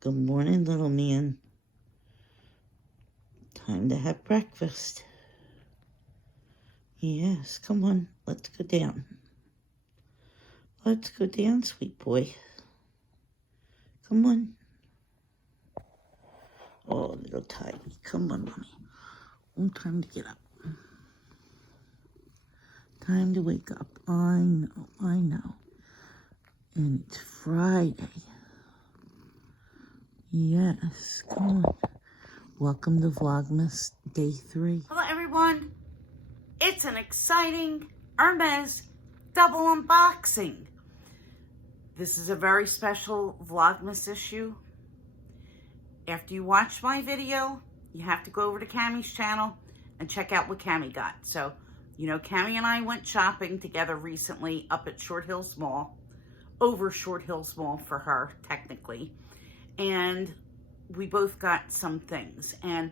Good morning, little man. Time to have breakfast. Yes, come on, let's go down. Let's go down, sweet boy. Come on. Oh, little tidy. Come on, mommy. Oh, time to get up. Time to wake up. I know. And it's Friday. Yes, come on. Welcome to Vlogmas Day 3. Hello everyone, it's an exciting Hermes double unboxing. This is a very special Vlogmas issue. After you watch my video, you have to go over to Cami's channel and check out what Cami got. So, you know, Cami and I went shopping together recently up at Short Hills Mall, over Short Hills Mall for her, technically. And we both got some things. And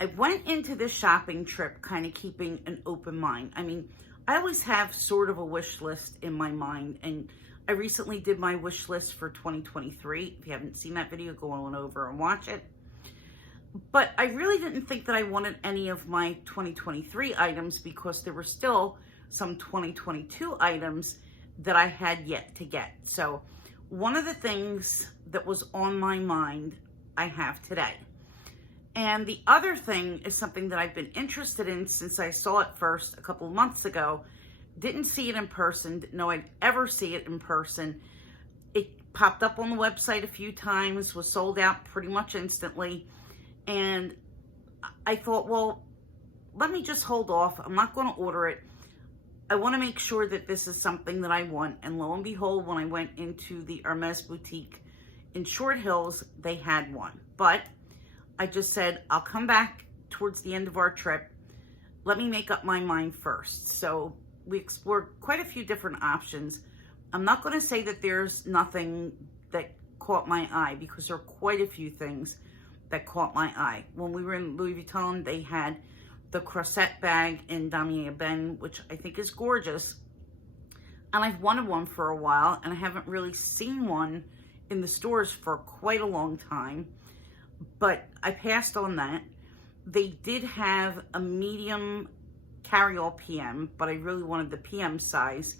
I went into this shopping trip kind of keeping an open mind. I mean, I always have sort of a wish list in my mind. And I recently did my wish list for 2023. If you haven't seen that video, go on over and watch it. But I really didn't think that I wanted any of my 2023 items because there were still some 2022 items that I had yet to get. So one of the things that was on my mind, I have today. And the other thing is something that I've been interested in since I saw it first a couple of months ago. Didn't see it in person, didn't know I'd ever see it in person. It popped up on the website a few times, was sold out pretty much instantly. And I thought, well, let me just hold off. I'm not going to order it. I want to make sure that this is something that I want. And lo and behold, when I went into the Hermes boutique in Short Hills, they had one. But I just said, I'll come back towards the end of our trip. Let me make up my mind first. So we explored quite a few different options. I'm not going to say that there's nothing that caught my eye because there are quite a few things that caught my eye. When we were in Louis Vuitton, they had the Crochet bag in Damier Ebene, which I think is gorgeous. And I've wanted one for a while, and I haven't really seen one in the stores for quite a long time. But I passed on that. They did have a medium carry-all PM, but I really wanted the PM size.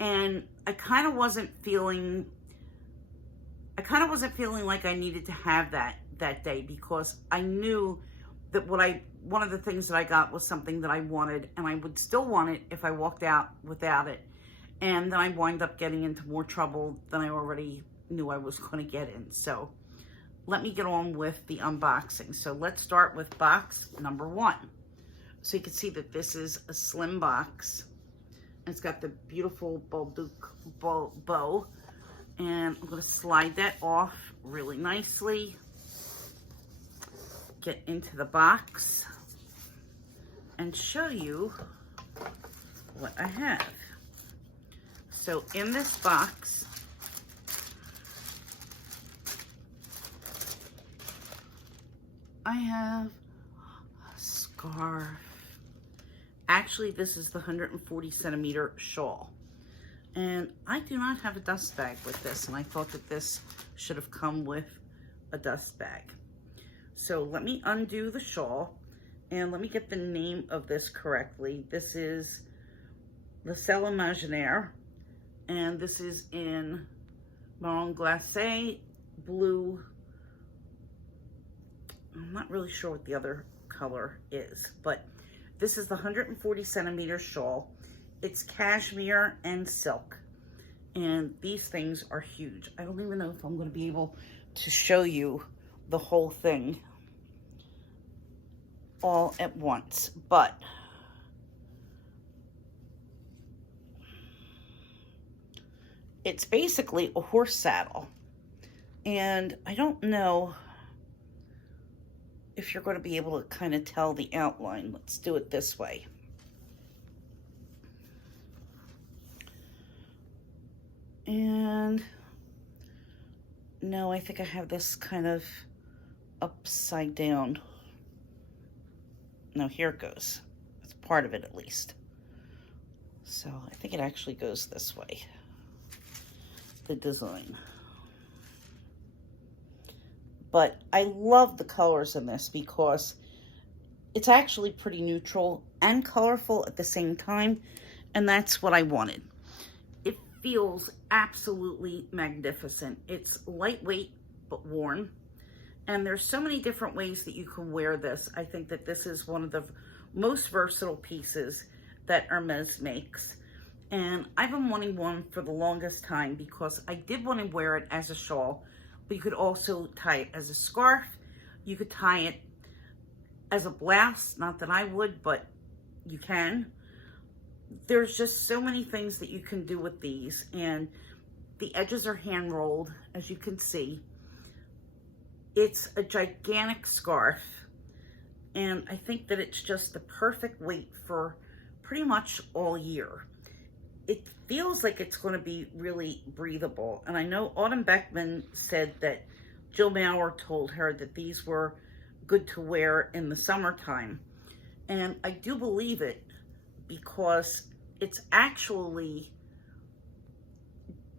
And I kind of wasn't feeling like I needed to have that day because I knew that one of the things that I got was something that I wanted, and I would still want it if I walked out without it. And then I wind up getting into more trouble than I already knew I was going to get in. So let me get on with the unboxing. So let's start with box number 1. So you can see that this is a slim box. It's got the beautiful bow. And I'm going to slide that off really nicely. Get into the box and show you what I have. So in this box, I have a scarf. Actually, this is the 140 centimeter shawl. And I do not have a dust bag with this, and I thought that this should have come with a dust bag. So let me undo the shawl, and let me get the name of this correctly. This is Le Ciel Imaginaire, and this is in Marron Glacé, blue. I'm not really sure what the other color is, but this is the 140 centimeter shawl. It's cashmere and silk, and these things are huge. I don't even know if I'm going to be able to show you the whole thing all at once, but it's basically a horse saddle, and I don't know if you're going to be able to kind of tell the outline. Let's do it this way. And no, I think I have this kind of upside down. No, here it goes. It's part of it at least. So I think it actually goes this way, the design. But I love the colors in this because it's actually pretty neutral and colorful at the same time, and that's what I wanted. It feels absolutely magnificent. It's lightweight but worn, and there's so many different ways that you can wear this. I think that this is one of the most versatile pieces that Hermes makes, and I've been wanting one for the longest time because I did want to wear it as a shawl, but you could also tie it as a scarf. You could tie it as a blouse, not that I would, but you can. There's just so many things that you can do with these, and the edges are hand rolled, as you can see. It's a gigantic scarf, and I think that it's just the perfect weight for pretty much all year. It feels like it's going to be really breathable, and I know Autumn Beckman said that Jill Maurer told her that these were good to wear in the summertime, and I do believe it because it's actually,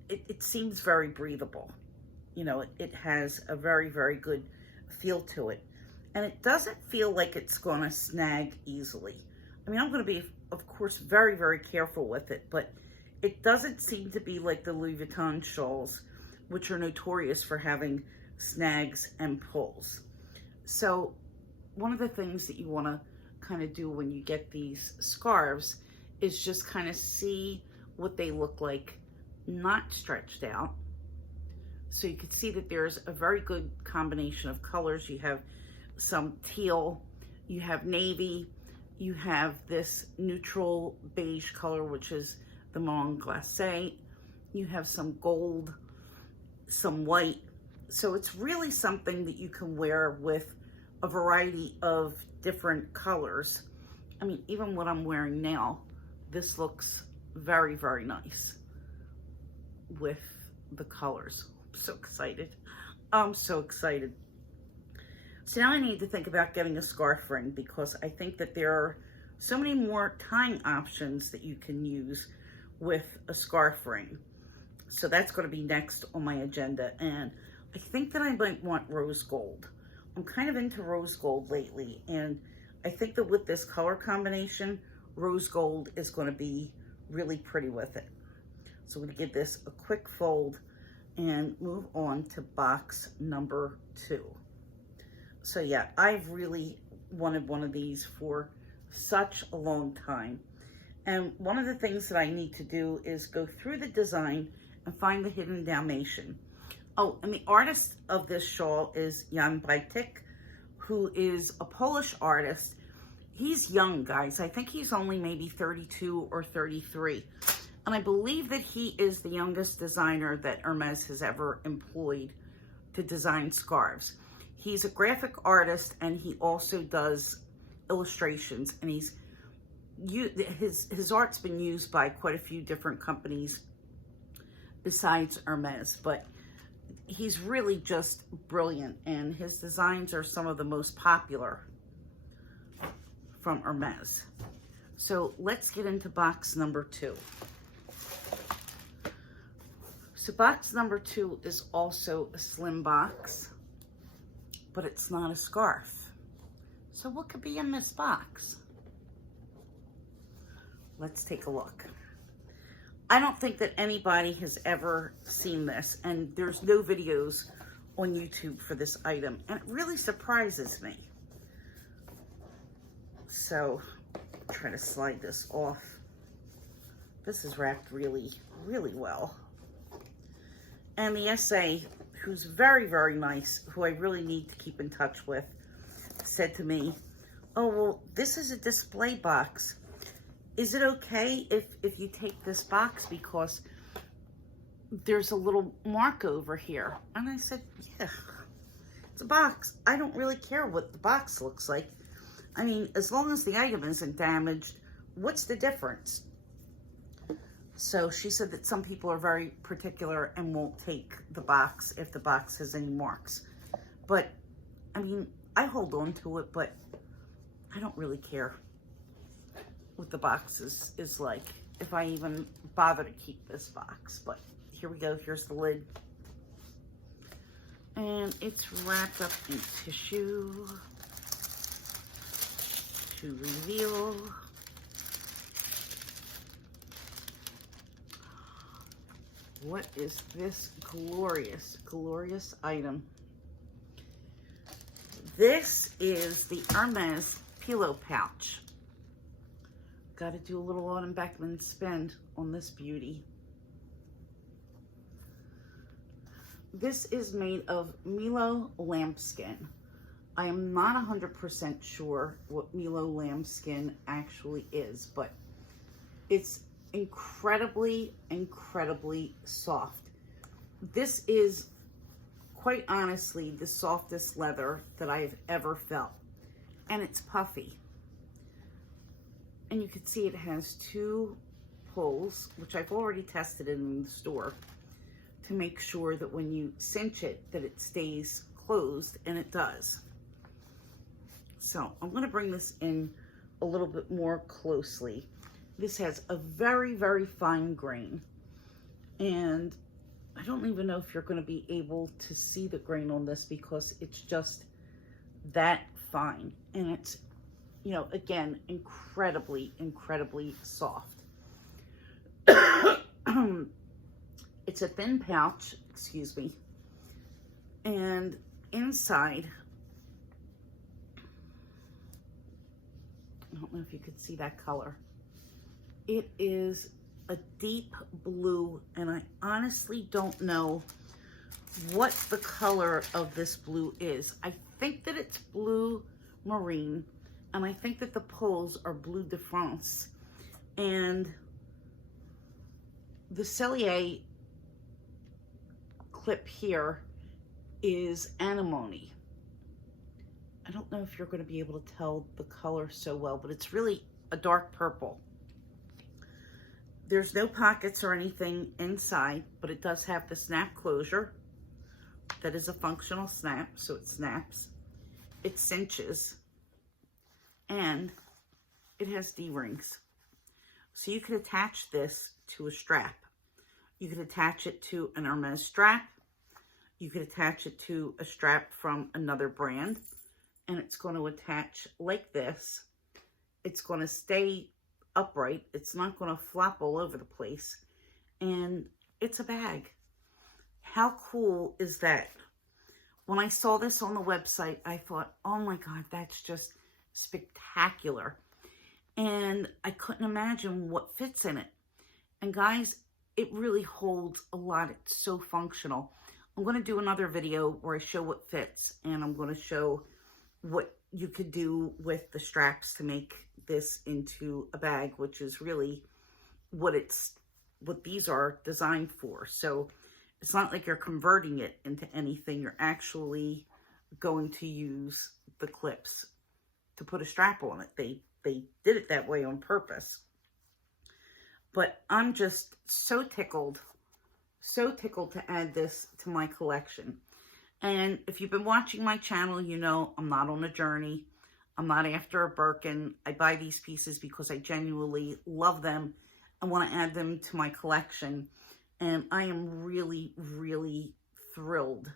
it seems very breathable. You know, it has a very, very good feel to it, and it doesn't feel like it's going to snag easily. I mean, I'm going to be, of course, very, very careful with it, but it doesn't seem to be like the Louis Vuitton shawls, which are notorious for having snags and pulls. So one of the things that you want to kind of do when you get these scarves is just kind of see what they look like, not stretched out. So you can see that there's a very good combination of colors. You have some teal, you have navy, you have this neutral beige color, which is the marron glacé. You have some gold, some white. So it's really something that you can wear with a variety of different colors. I mean, even what I'm wearing now, this looks very, very nice with the colors. I'm so excited. I'm so excited. So now I need to think about getting a scarf ring because I think that there are so many more tying options that you can use with a scarf ring. So that's going to be next on my agenda, and I think that I might want rose gold. I'm kind of into rose gold lately, and I think that with this color combination, rose gold is going to be really pretty with it. So I'm going to give this a quick fold and move on to box number 2. So yeah, I've really wanted one of these for such a long time. And one of the things that I need to do is go through the design and find the hidden Dalmatian. Oh, and the artist of this shawl is Jan Bajtik, who is a Polish artist. He's young, guys. I think he's only maybe 32 or 33. And I believe that he is the youngest designer that Hermes has ever employed to design scarves. He's a graphic artist, and he also does illustrations, and his art's been used by quite a few different companies besides Hermes, but he's really just brilliant, and his designs are some of the most popular from Hermes. So let's get into box number 2. So box number 2 is also a slim box, but it's not a scarf. So what could be in this box? Let's take a look. I don't think that anybody has ever seen this, and there's no videos on YouTube for this item, and it really surprises me. So, try to slide this off. This is wrapped really, really well. And the SA, who's very, very nice, who I really need to keep in touch with, said to me, oh, well, this is a display box. Is it okay if you take this box because there's a little mark over here? And I said, yeah, it's a box. I don't really care what the box looks like. I mean, as long as the item isn't damaged, what's the difference? So she said that some people are very particular and won't take the box if the box has any marks. But, I mean, I hold on to it, but I don't really care what the box is like, if I even bother to keep this box. But here we go. Here's the lid. And And it's wrapped up in tissue to reveal. What is this glorious, glorious item? This is the Hermes Pilo Pouch. Got to do a little Autumn Beckman spend on this beauty. This is made of Milo lambskin. I am not 100% sure what Milo lambskin actually is, but it's incredibly, incredibly soft. This is, quite honestly, the softest leather that I have ever felt. And it's puffy. And you can see it has two pulls, which I've already tested in the store, to make sure that when you cinch it, that it stays closed, and it does. So I'm going to bring this in a little bit more closely. This has a very, very fine grain, and I don't even know if you're going to be able to see the grain on this because it's just that fine, and it's, you know, again, incredibly, incredibly soft. It's a thin pouch, excuse me, and inside, I don't know if you could see that color. It is a deep blue, and I honestly don't know what the color of this blue is. I think that it's blue marine, and I think that the pulls are bleu de France, and the cellier clip here is anemone. I don't know if you're going to be able to tell the color so well, but it's really a dark purple. There's no pockets or anything inside, but it does have the snap closure. That is a functional snap, so it snaps. It cinches, and it has D-rings. So you could attach this to a strap. You could attach it to an Hermes strap. You could attach it to a strap from another brand, and it's going to attach like this. It's going to stay upright. It's not going to flop all over the place, and it's a bag. How cool is that? When I saw this on the website, I thought, oh my God, that's just spectacular. And I couldn't imagine what fits in it. And guys, it really holds a lot. It's so functional. I'm going to do another video where I show what fits, and I'm going to show what you could do with the straps to make this into a bag, which is really what these are designed for. So it's not like you're converting it into anything. You're actually going to use the clips to put a strap on it. They did it that way on purpose. But I'm just so tickled to add this to my collection. And if you've been watching my channel, you know I'm not on a journey. I'm not after a Birkin. I buy these pieces because I genuinely love them and want to add them to my collection. And I am really, really thrilled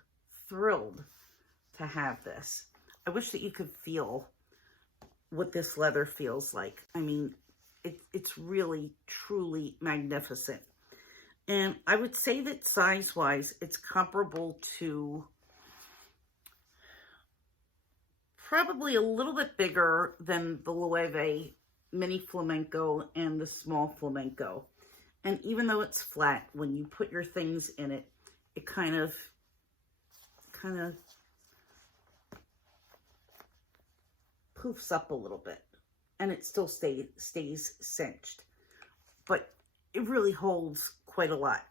to have this. I wish that you could feel what this leather feels like. I mean, it's really, truly magnificent. And I would say that size-wise, it's comparable to probably a little bit bigger than the Loewe Mini Flamenco and the Small Flamenco. And even though it's flat, when you put your things in it, it kind of poofs up a little bit. And it still stays cinched. But it really holds quite a lot.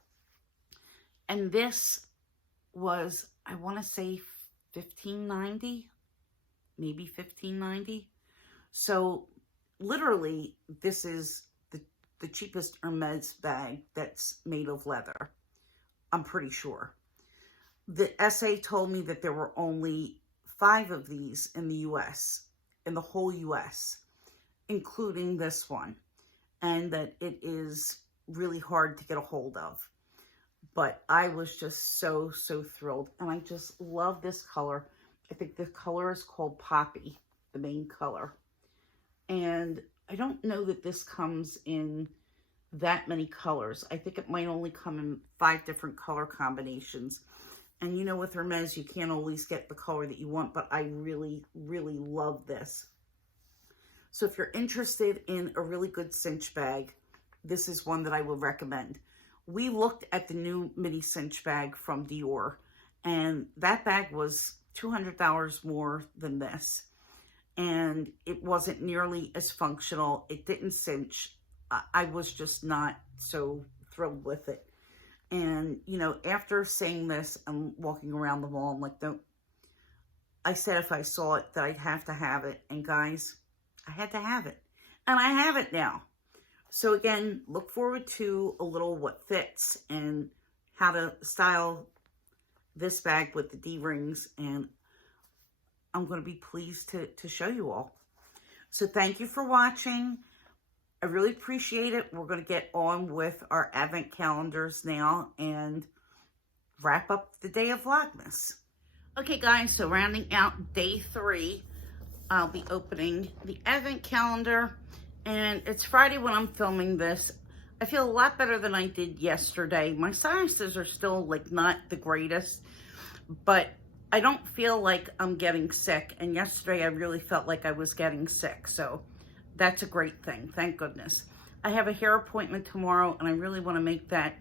And this was, I want to say, $15.90, maybe $15.90. So literally, this is the cheapest Hermes bag that's made of leather. I'm pretty sure. The SA told me that there were only 5 of these in the US, in the whole US, including this one, and that it is really hard to get a hold of. But I was just so thrilled. And I just love this color. I think the color is called Poppy, the main color. And I don't know that this comes in that many colors. I think it might only come in 5 different color combinations. And you know, with Hermes, you can't always get the color that you want, but I really love this. So if you're interested in a really good cinch bag, this is one that I would recommend. We looked at the new mini cinch bag from Dior, and that bag was $200 more than this. And it wasn't nearly as functional. It didn't cinch. I was just not so thrilled with it. And, you know, after saying this, I'm walking around the mall. I'm like, don't. I said if I saw it that I'd have to have it. And guys, I had to have it. And I have it now. So again, look forward to a little what fits and how to style this bag with the D-rings. And I'm going to be pleased to show you all. So thank you for watching. I really appreciate it. We're going to get on with our advent calendars now and wrap up the day of Vlogmas. Okay guys, so rounding out day 3, I'll be opening the advent calendar, and it's Friday when I'm filming this. I feel a lot better than I did yesterday. My sinuses are still like not the greatest, but I don't feel like I'm getting sick, and yesterday I really felt like I was getting sick, so that's a great thing, thank goodness. I have a hair appointment tomorrow, and I really want to make that,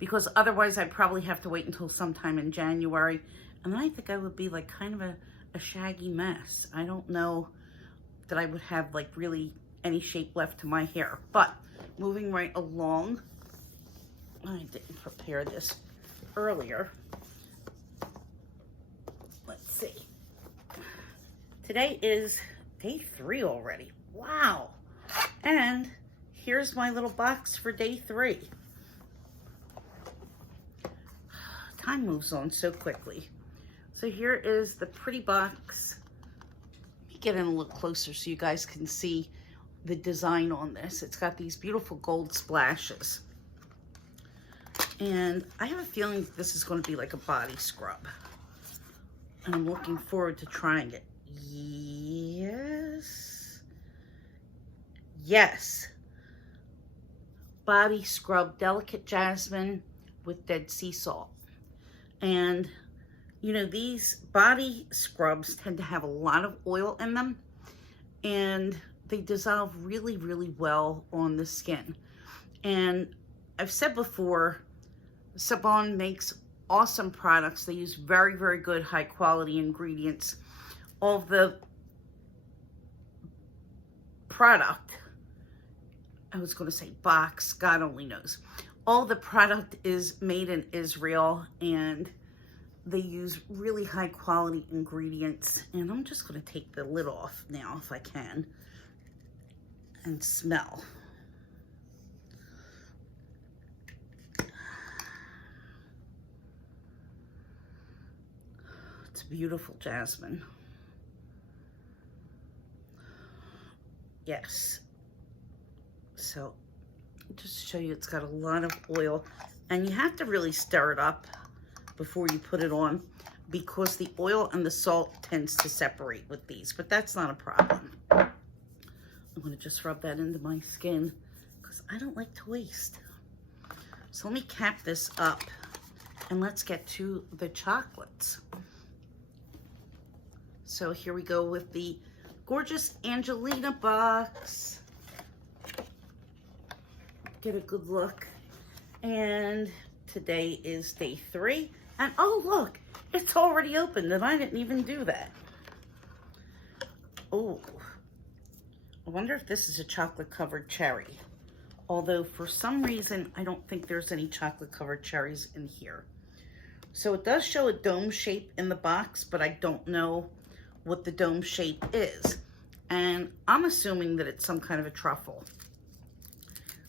because otherwise I'd probably have to wait until sometime in January, and then I think I would be like kind of a shaggy mess. I don't know that I would have like really any shape left to my hair. But moving right along, I didn't prepare this earlier. Let's see. Today is day 3 already. Wow. And here's my little box for day 3. Time moves on so quickly. So here is the pretty box. Let me get in a little closer so you guys can see the design on this. It's got these beautiful gold splashes. And I have a feeling this is going to be like a body scrub. And I'm looking forward to trying it. Yes. Body scrub, delicate jasmine with dead sea salt. And, you know, these body scrubs tend to have a lot of oil in them. And they dissolve really well on the skin. And I've said before, Sabon makes awesome products. They use very good high quality ingredients. All the product, I was going to say box, God only knows. All the product is made in Israel, and they use really high quality ingredients. And I'm just going to take the lid off now if I can and smell. It's beautiful jasmine. Yes. So just to show you, it's got a lot of oil, and you have to really stir it up before you put it on, because the oil and the salt tends to separate with these, but that's not a problem. I'm going to just rub that into my skin because I don't like to waste. So let me cap this up and let's get to the chocolates. So here we go with the gorgeous Angelina box. Get a good look. And today is day 3. And oh look, it's already opened and I didn't even do that. Oh, I wonder if this is a chocolate covered cherry. Although for some reason, I don't think there's any chocolate covered cherries in here. So it does show a dome shape in the box, but I don't know what the dome shape is. And I'm assuming that it's some kind of a truffle.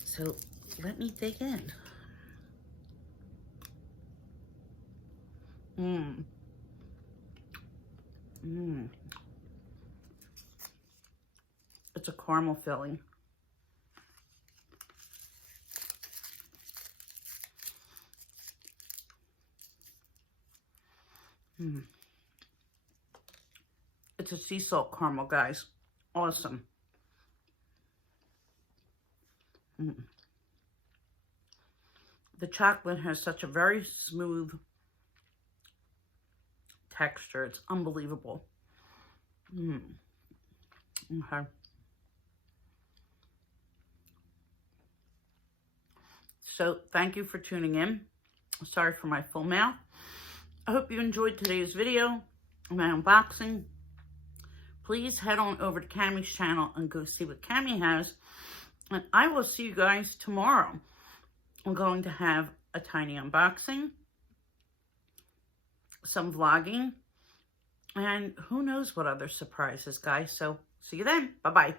So let me dig in. It's a caramel filling. It's a sea salt caramel, guys. Awesome. The chocolate has such a very smooth texture. It's unbelievable. Okay. So, thank you for tuning in. Sorry for my full mouth. I hope you enjoyed today's video, my unboxing. Please head on over to Cami's channel and go see what Cami has. And I will see you guys tomorrow. I'm going to have a tiny unboxing, some vlogging, and who knows what other surprises, guys. So, see you then. Bye-bye.